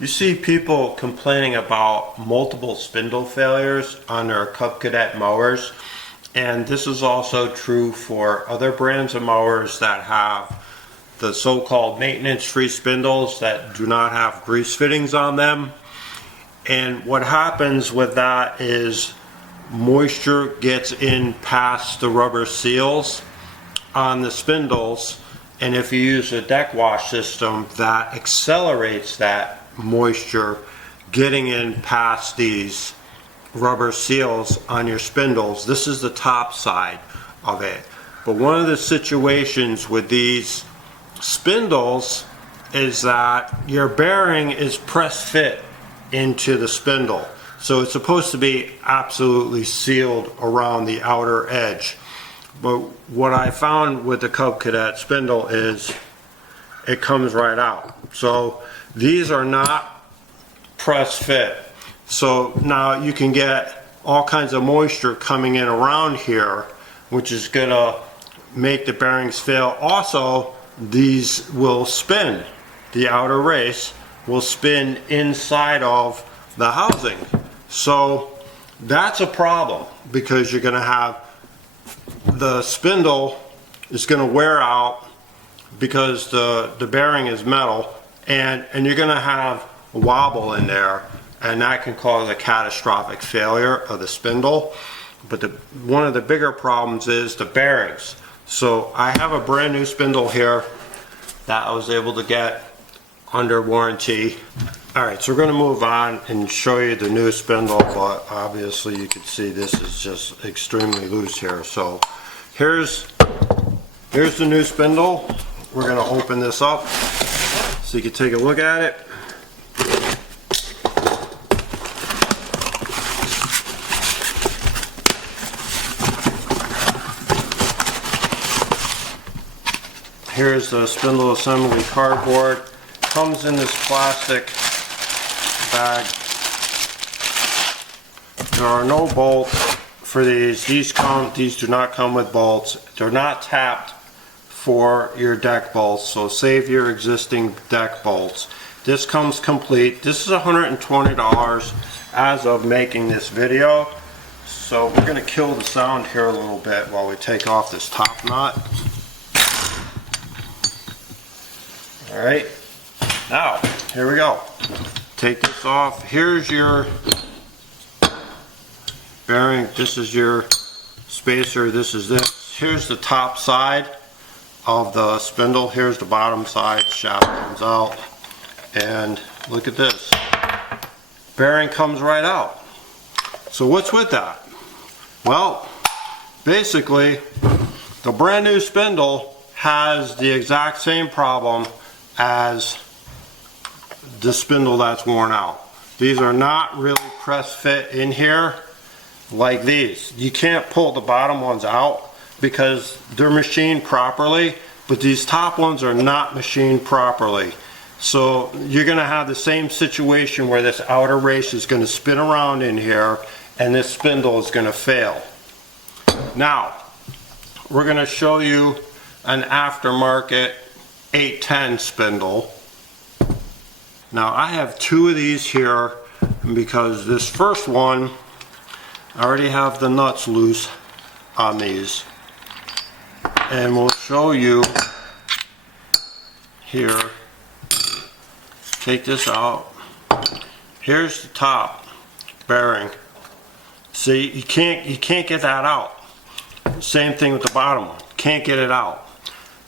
You see people complaining about multiple spindle failures on their Cub Cadet mowers, and this is also true for other brands of mowers that have the so-called maintenance-free spindles that do not have grease fittings on them. And what happens with that is moisture gets in past the rubber seals on the spindles, and if you use a deck wash system, that accelerates that moisture getting in past these rubber seals on your spindles. This is the top side of it. But one of the situations with these spindles is that your bearing is press fit into the spindle. So it's supposed to be absolutely sealed around the outer edge. But what I found with the Cub Cadet spindle is it comes right out. So these are not press fit. So now you can get all kinds of moisture coming in around here, which is gonna make the bearings fail. Also, these will spin. The outer race will spin inside of the housing. So that's a problem, because you're gonna have the spindle is gonna wear out because the bearing is metal, and you're gonna have a wobble in there, and that can cause a catastrophic failure of the spindle. But one of the bigger problems is the bearings. So I have a brand new spindle here that I was able to get under warranty. Alright, so we're going to move on and show you the new spindle, but obviously you can see this is just extremely loose here. So here's the new spindle. We're going to open this up so you can take a look at it. Here's the spindle assembly cardboard. Comes in this plastic bag. There are no bolts for these. These do not come with bolts. They're not tapped for your deck bolts, so save your existing deck bolts. This comes complete. This is $120 as of making this video. So we're going to kill the sound here a little bit while we take off this top nut. Alright, now here we go. Take this off. Here's your bearing. This is your spacer. This is this. Here's the top side of the spindle. Here's the bottom side. The shaft comes out. And look at this. Bearing comes right out. So what's with that? Well, basically, the brand new spindle has the exact same problem as the spindle that's worn out. These are not really press fit in here like these. You can't pull the bottom ones out because they're machined properly, but these top ones are not machined properly. So you're going to have the same situation where this outer race is going to spin around in here and this spindle is going to fail. Now we're going to show you an aftermarket 810 spindle. Now I have two of these here because this first one I already have the nuts loose on these, and we'll show you here. Take this out. Here's the top bearing. See, you can't get that out. Same thing with the bottom one. Can't get it out.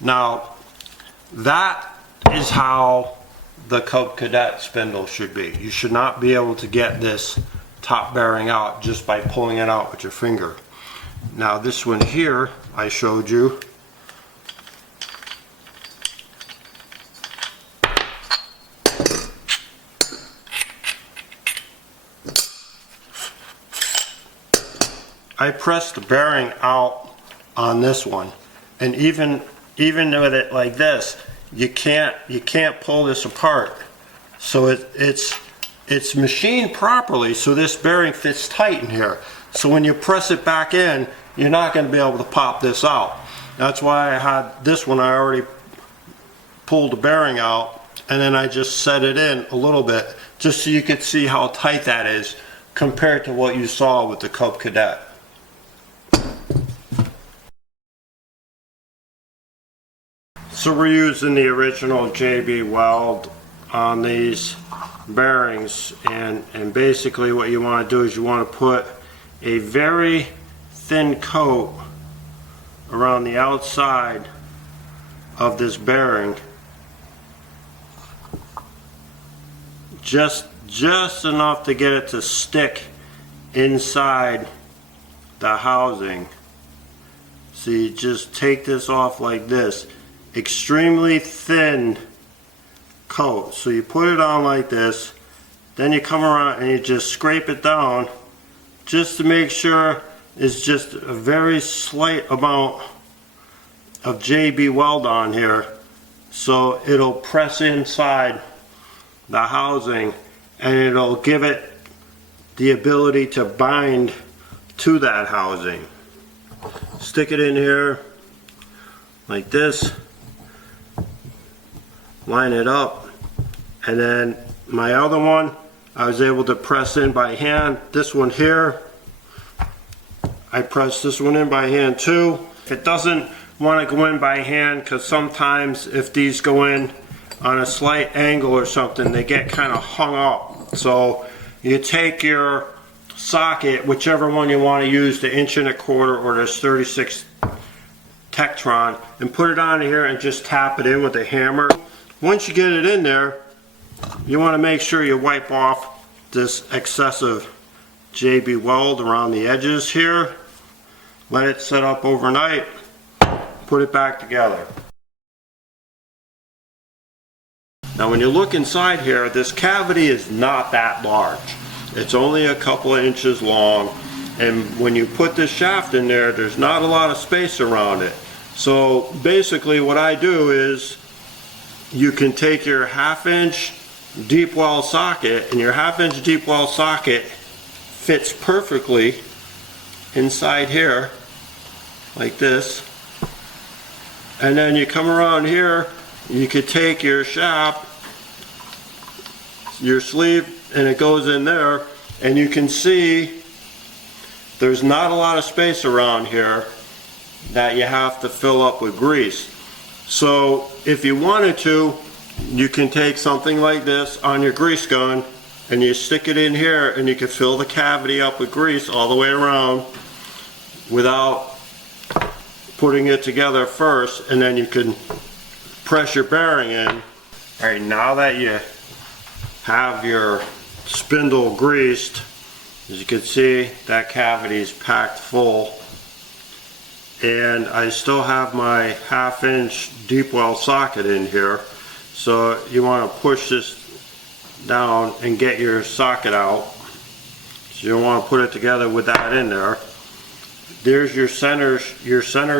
Now that is how the Cub Cadet spindle should be. You should not be able to get this top bearing out just by pulling it out with your finger. Now this one here I showed you. I pressed the bearing out on this one, and even with it like this, you can't pull this apart. So it's machined properly, so this bearing fits tight in here. So when you press it back in, you're not going to be able to pop this out. That's why I had this one. I already pulled the bearing out, and then I just set it in a little bit just so you could see how tight that is compared to what you saw with the Cub Cadet. So we're using the original JB Weld on these bearings, and basically what you want to do is you want to put a very thin coat around the outside of this bearing, just enough to get it to stick inside the housing. So you just take this off like this, extremely thin coat. So you put it on like this, then you come around and you just scrape it down just to make sure it's just a very slight amount of JB Weld on here, so it'll press inside the housing and it'll give it the ability to bind to that housing. Stick it in here like this, line it up, and then my other one I was able to press in by hand. This one here, I press this one in by hand too. If it doesn't want to go in by hand, because sometimes if these go in on a slight angle or something, they get kind of hung up. So you take your socket, whichever one you want to use, the 1¼ or this 36 Tektron, and put it on here and just tap it in with a hammer. Once you get it in there, you want to make sure you wipe off this excessive JB Weld around the edges here. Let it set up overnight, put it back together. Now when you look inside here, this cavity is not that large. It's only a couple of inches long, and when you put this shaft in there, there's not a lot of space around it. So basically what I do is, you can take your 1/2-inch deep well socket, and your 1/2-inch deep well socket fits perfectly inside here like this, and then you come around here, you could take your shaft, your sleeve, and it goes in there, and you can see there's not a lot of space around here that you have to fill up with grease. So if you wanted to, you can take something like this on your grease gun and you stick it in here, and you can fill the cavity up with grease all the way around without putting it together first, and then you can press your bearing in. All right, now that you have your spindle greased, as you can see, that cavity is packed full, and I still have my 1/2-inch deep well socket in here. So you want to push this down and get your socket out. So you want to put it together with that in there. There's your center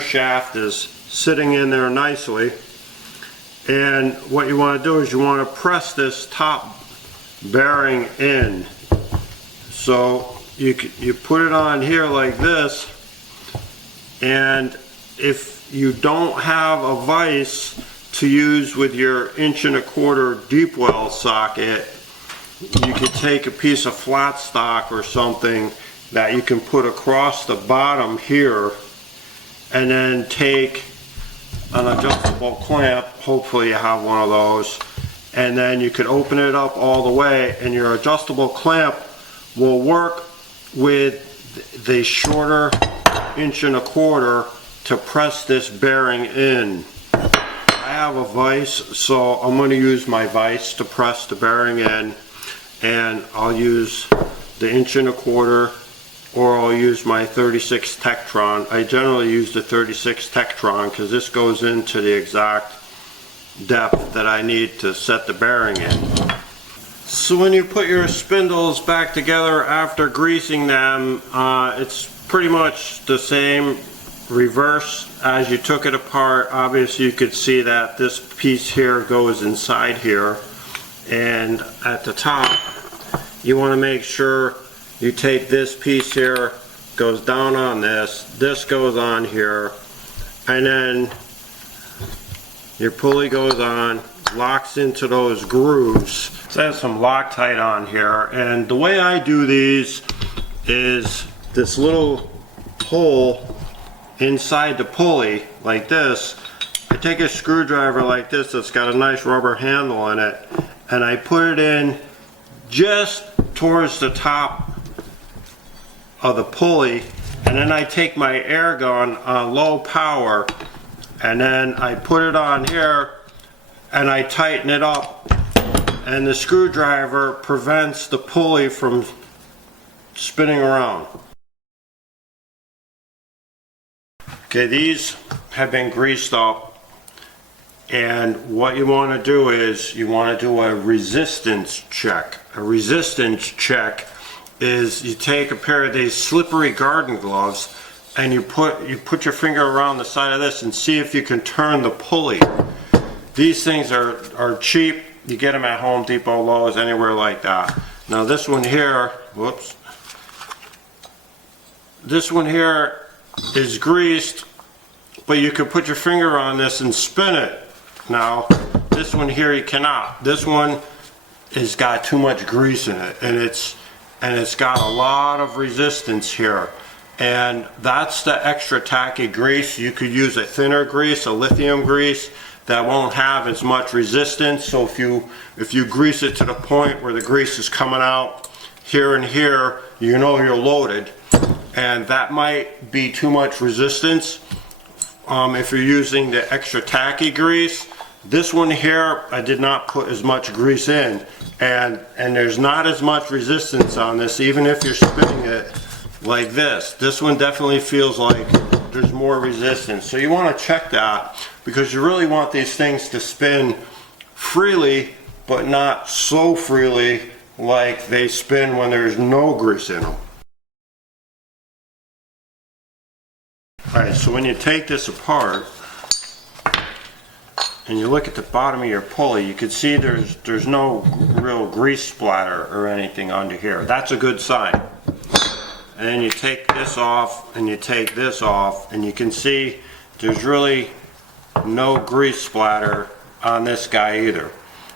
shaft is sitting in there nicely, and what you want to do is you want to press this top bearing in. So you put it on here like this, and if you don't have a vise to use with your 1¼ deep well socket, you could take a piece of flat stock or something that you can put across the bottom here, and then take an adjustable clamp, hopefully you have one of those, and then you could open it up all the way, and your adjustable clamp will work with the shorter 1¼ to press this bearing in. I have a vise, so I'm going to use my vise to press the bearing in, and I'll use the 1¼ or I'll use my 36 Tektron. I generally use the 36 Tektron because this goes into the exact depth that I need to set the bearing in. So when you put your spindles back together after greasing them, it's pretty much the same reverse as you took it apart. Obviously you could see that this piece here goes inside here, and at the top you want to make sure you take this piece here, goes down on this goes on here, and then your pulley goes on, locks into those grooves. So I have some Loctite on here, and the way I do these is this little hole inside the pulley like this. I take a screwdriver like this that's got a nice rubber handle on it, and I put it in just towards the top of the pulley, and then I take my air gun on low power, and then I put it on here and I tighten it up, and the screwdriver prevents the pulley from spinning around. Okay, these have been greased up, and what you want to do is you want to do a resistance check. A resistance check is you take a pair of these slippery garden gloves and you put your finger around the side of this and see if you can turn the pulley. These things are cheap. You get them at Home Depot, Lowe's, anywhere like that. Now this one here, whoops. This one here is greased, but you can put your finger on this and spin it. Now this one here you cannot. This one has got too much grease in it, and it's got a lot of resistance here, and that's the extra tacky grease. You could use a thinner grease, a lithium grease, that won't have as much resistance. So if you grease it to the point where the grease is coming out here and here, you know you're loaded, and that might be too much resistance. If you're using the extra tacky grease, this one here I did not put as much grease in, and there's not as much resistance on this, even if you're spinning it like this. This one definitely feels like there's more resistance. So you want to check that, because you really want these things to spin freely, but not so freely like they spin when there's no grease in them. Alright, so when you take this apart and you look at the bottom of your pulley, you can see there's no real grease splatter or anything under here. That's a good sign. And then you take this off and you take this off, and you can see there's really no grease splatter on this guy either.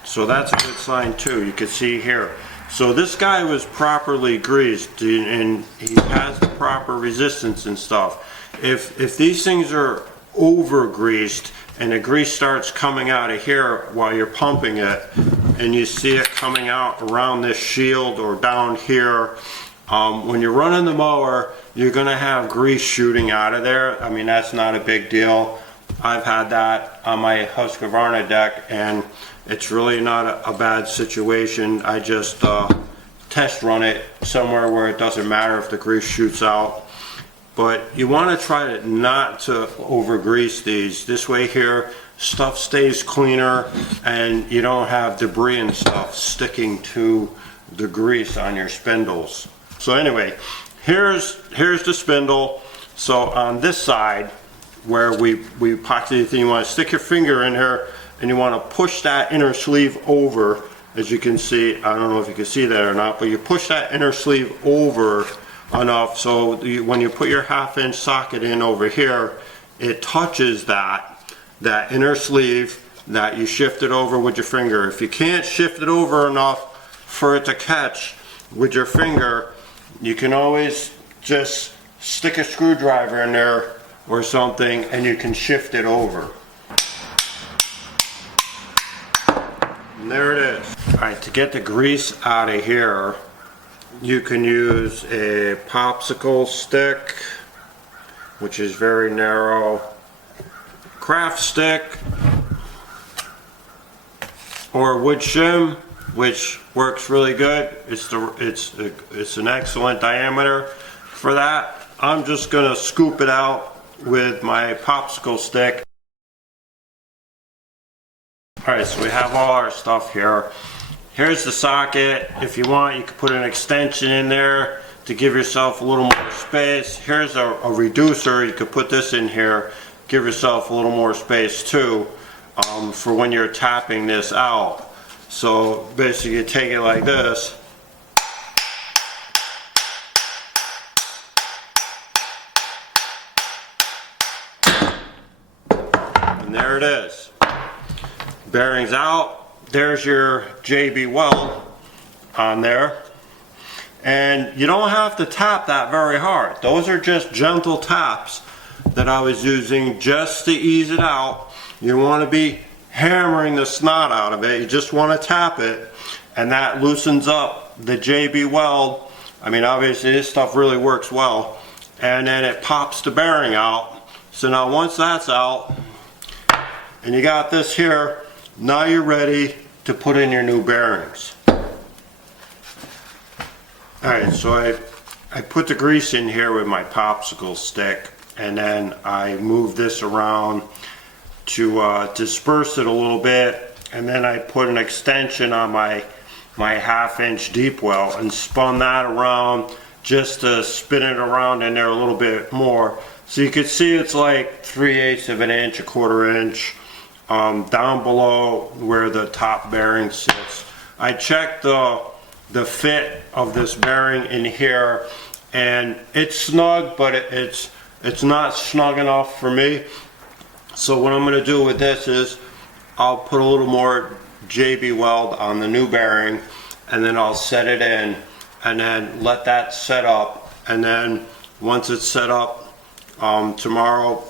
So that's a good sign too. You can see here. So this guy was properly greased, and he has the proper resistance and stuff. If these things are over greased and the grease starts coming out of here while you're pumping it, and you see it coming out around this shield or down here, when you're running the mower, you're going to have grease shooting out of there. I mean, that's not a big deal. I've had that on my Husqvarna deck, and it's really not a bad situation. I just test run it somewhere where it doesn't matter if the grease shoots out. But you want to try not to over grease these. This way here, stuff stays cleaner, and you don't have debris and stuff sticking to the grease on your spindles. So anyway, here's the spindle. So on this side where we epoxy the thing, you want to stick your finger in here and you want to push that inner sleeve over. As you can see, I don't know if you can see that or not, but you push that inner sleeve over enough so when you put your 1/2-inch socket in over here, it touches that inner sleeve that you shifted over with your finger. If you can't shift it over enough for it to catch with your finger, you can always just stick a screwdriver in there or something and you can shift it over. And there it is. Alright, to get the grease out of here, you can use a popsicle stick, which is very narrow, craft stick, or wood shim, which works really good. It's an excellent diameter for that. I'm just gonna scoop it out with my popsicle stick. Alright, so we have all our stuff here. Here's the socket. If you want, you can put an extension in there to give yourself a little more space. Here's a reducer. You could put this in here, give yourself a little more space too, for when you're tapping this out. So basically you take it like this. And there it is. bearings out. There's your JB weld on there. And you don't have to tap that very hard. Those are just gentle taps that I was using just to ease it out. You want to be hammering the snot out of it. You just want to tap it, and that loosens up the JB weld. I mean, obviously this stuff really works well. And then it pops the bearing out. So now once that's out, and you got this here, now you're ready to put in your new bearings. Alright, so I put the grease in here with my popsicle stick, and then I move this around to disperse it a little bit, and then I put an extension on my 1/2-inch deep well and spun that around just to spin it around in there a little bit more. So you can see it's like 3/8 of an inch, 1/4 inch down below where the top bearing sits. I checked the fit of this bearing in here, and it's snug, but it's not snug enough for me. So what I'm going to do with this is I'll put a little more JB weld on the new bearing, and then I'll set it in and then let that set up, and then once it's set up, tomorrow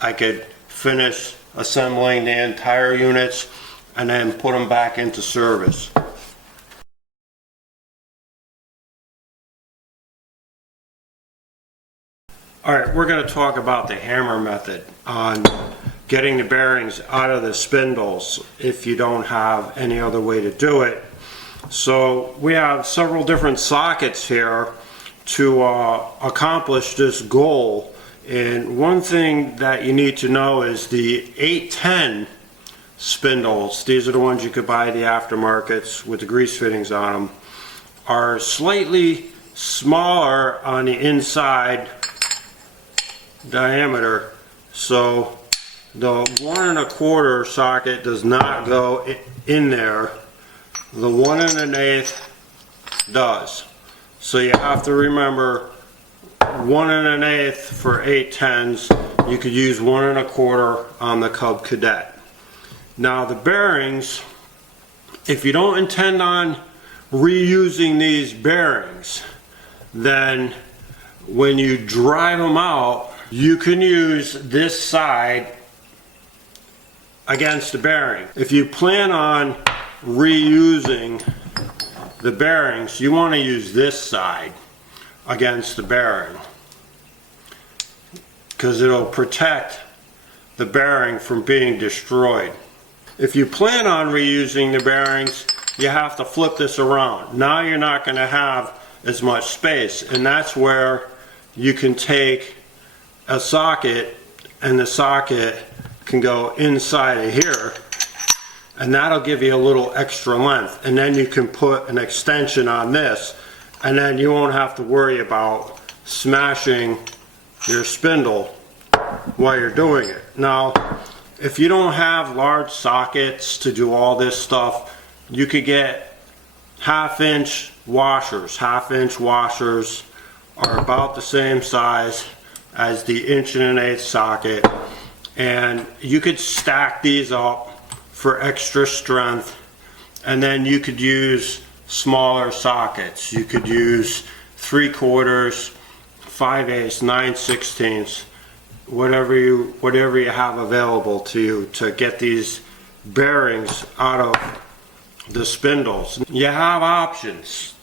I could finish assembling the entire units and then put them back into service. Alright, we're going to talk about the hammer method on getting the bearings out of the spindles if you don't have any other way to do it. So we have several different sockets here to accomplish this goal. And one thing that you need to know is the 810 spindles, these are the ones you could buy at the aftermarkets with the grease fittings on them, are slightly smaller on the inside diameter, so the 1 1/4 socket does not go in there. The 1 1/8 does. So you have to remember 1 1/8 for 810s. You could use 1 1/4 on the Cub Cadet. Now the bearings, if you don't intend on reusing these bearings, then when you drive them out, you can use this side against the bearing. If you plan on reusing the bearings, you want to use this side against the bearing, because it'll protect the bearing from being destroyed. If you plan on reusing the bearings, you have to flip this around. Now you're not going to have as much space, and that's where you can take a socket, and the socket can go inside of here, and that'll give you a little extra length, and then you can put an extension on this, and then you won't have to worry about smashing your spindle while you're doing it. Now if you don't have large sockets to do all this stuff, you could get 1/2-inch washers. 1/2-inch washers are about the same size as the 1 1/8 socket, and you could stack these up for extra strength, and then you could use smaller sockets. You could use 3/4, 5/8, 9/16, whatever you have available to you to get these bearings out of the spindles. You have options.